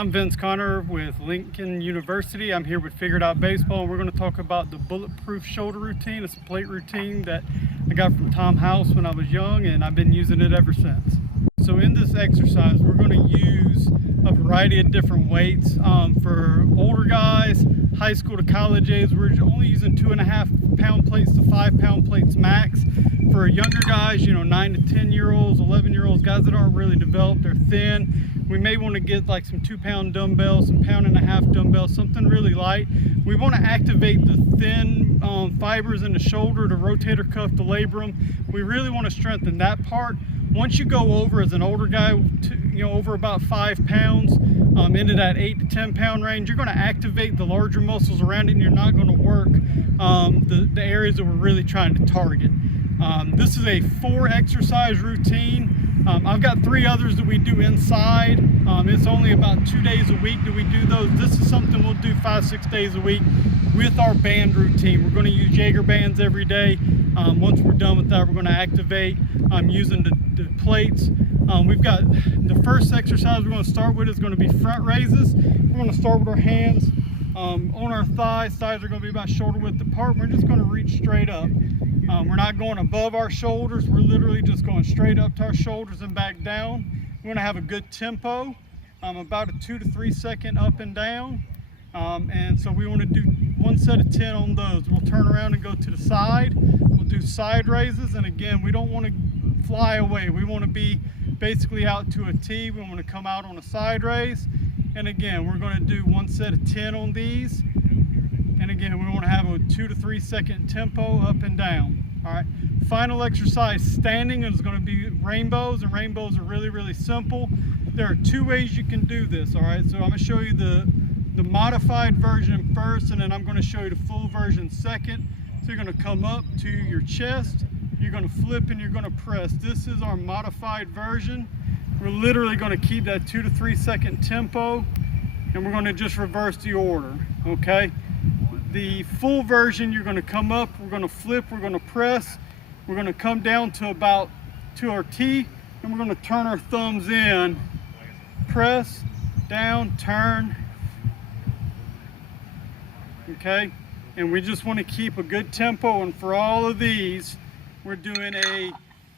I'm Vince Connor with Lincoln University. I'm here with Figured Out Baseball, and we're going to talk about the Bulletproof Shoulder routine. It's a plate routine that I got from Tom House when I was young, and I've been using it ever since. So in this exercise, we're going to use a variety of different weights. For older guys, high school to college age, we're only using 2.5 pound plates to 5 pound plates max. For younger guys, 9 to 10 year olds, 11-year-olds, guys that aren't really developed, they're thin, we may want to get like some 2-pound dumbbells, some 1.5-pound dumbbells, something really light. We want to activate the thin fibers in the shoulder, the rotator cuff, the labrum. We really want to strengthen that part. Once you go over, as an older guy, over about 5 pounds, into that 8 to 10 pound range, you're going to activate the larger muscles around it, and you're not going to work the areas that we're really trying to target. This is a 4 exercise routine. I've got 3 others that we do inside. It's only about 2 days a week that we do those. This is something we'll do 5-6 days a week with our band routine. We're going to use Jaeger bands every day. Once we're done with that, we're going to activate using the plates. We've got the first exercise we're going to start with is going to be front raises. We're going to start with our hands on our thighs. Thighs are going to be about shoulder width apart. We're just going to reach straight up. We're not going above our shoulders. We're literally just going straight up to our shoulders and back down. We're going to have a good tempo, about a 2 to 3 second up and down. And so we want to do 1 set of 10 on those. We'll turn around and go to the side. We'll do side raises. And again, we don't want to fly away. We want to be basically out to a T. We want to come out on a side raise. And again, we're going to do 1 set of 10 on these. And again, we want to have a 2 to 3 second tempo up and down. All right. Final exercise, standing, is going to be rainbows, and rainbows are really, really simple. There are 2 ways you can do this. All right. So I'm going to show you the modified version first, and then I'm going to show you the full version second. So you're going to come up to your chest, you're going to flip, and you're going to press. This is our modified version. We're literally going to keep that 2 to 3 second tempo, and we're going to just reverse the order. Okay. The full version, you're going to come up, we're going to flip, we're going to press, we're going to come down to about to our T, and we're going to turn our thumbs in, press, down, turn. Okay, and we just want to keep a good tempo, and for all of these, we're doing a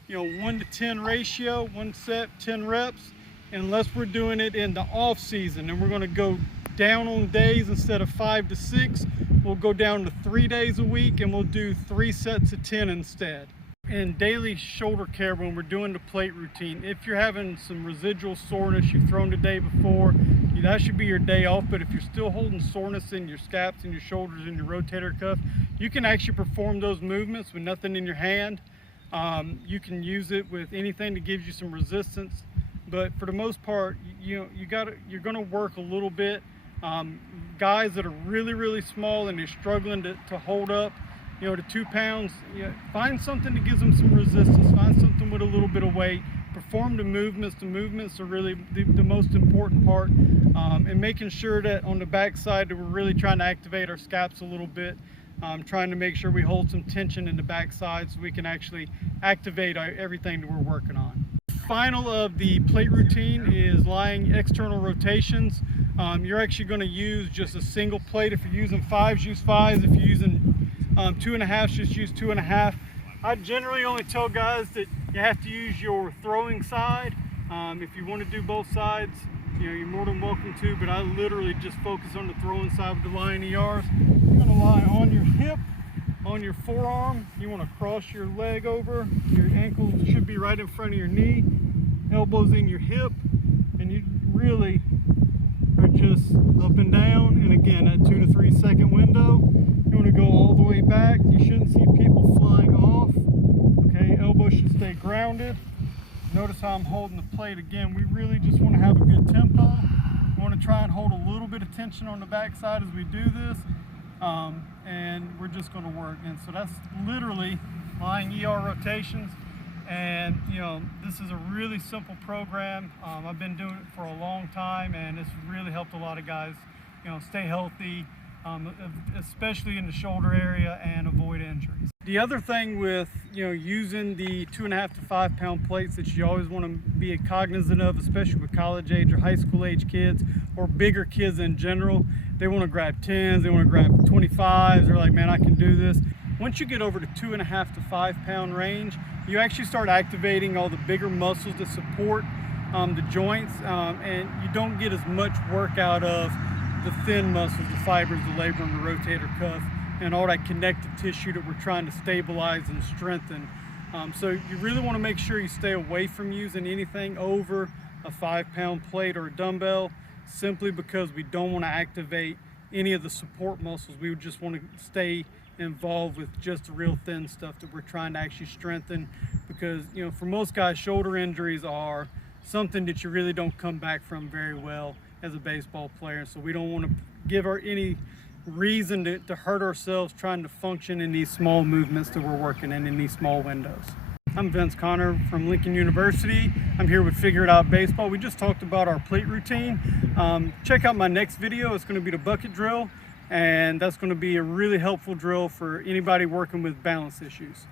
1 to 10 ratio, 1 set, 10 reps, unless we're doing it in the off season, and we're going to go down on days. Instead of 5 to 6, we'll go down to 3 days a week, and we'll do 3 sets of 10 instead. In daily shoulder care, when we're doing the plate routine, if you're having some residual soreness, you've thrown the day before, that should be your day off. But if you're still holding soreness in your scaps and your shoulders and your rotator cuff, you can actually perform those movements with nothing in your hand. You can use it with anything that gives you some resistance, but for the most part, you're going to work a little bit. Guys that are really, really small and they're struggling to hold up, to 2 pounds, find something that gives them some resistance, find something with a little bit of weight, perform the movements. The movements are really the most important part, and making sure that on the back side that we're really trying to activate our scaps a little bit, trying to make sure we hold some tension in the back side so we can actually activate everything that we're working on. Final of the plate routine is lying external rotations. You're actually going to use just a single plate. If you're using 5s, use 5s. If you're using 2.5s, just use 2.5. I generally only tell guys that you have to use your throwing side. If you want to do both sides, you're more than welcome to, but I literally just focus on the throwing side with the lying ERs. You're going to lie on your hip, on your forearm. You want to cross your leg over. Your ankle should be right in front of your knee. Elbows in your hip, and you really are just up and down. And again, that 2 to 3 second window. You want to go all the way back. You shouldn't see people flying off. Okay, elbows should stay grounded. Notice how I'm holding the plate. Again, we really just want to have a good tempo. We want to try and hold a little bit of tension on the back side as we do this. And we're just going to work. And so that's literally lying ER rotations. And this is a really simple program. I've been doing it for a long time, and it's really helped a lot of guys stay healthy, especially in the shoulder area, and avoid injuries. The other thing with using the 2.5 to 5 pound plates that you always want to be cognizant of, especially with college age or high school age kids or bigger kids in general, they want to grab 10s, they want to grab 25s. They're like, man, I can do this. Once you get over the 2.5 to 5 pound range, you actually start activating all the bigger muscles that support the joints, and you don't get as much work out of the thin muscles, the fibers, the labrum, the rotator cuff, and all that connective tissue that we're trying to stabilize and strengthen. So you really want to make sure you stay away from using anything over a 5 pound plate or a dumbbell, simply because we don't want to activate any of the support muscles. We would just want to stay involved with just the real thin stuff that we're trying to actually strengthen, because for most guys, shoulder injuries are something that you really don't come back from very well as a baseball player. So we don't want to give any reason to hurt ourselves trying to function in these small movements that we're working in these small windows. I'm Vince Connor from Lincoln University. I'm here with Figure It Out Baseball. We just talked about our plate routine. Check out my next video. It's going to be the bucket drill, and that's going to be a really helpful drill for anybody working with balance issues.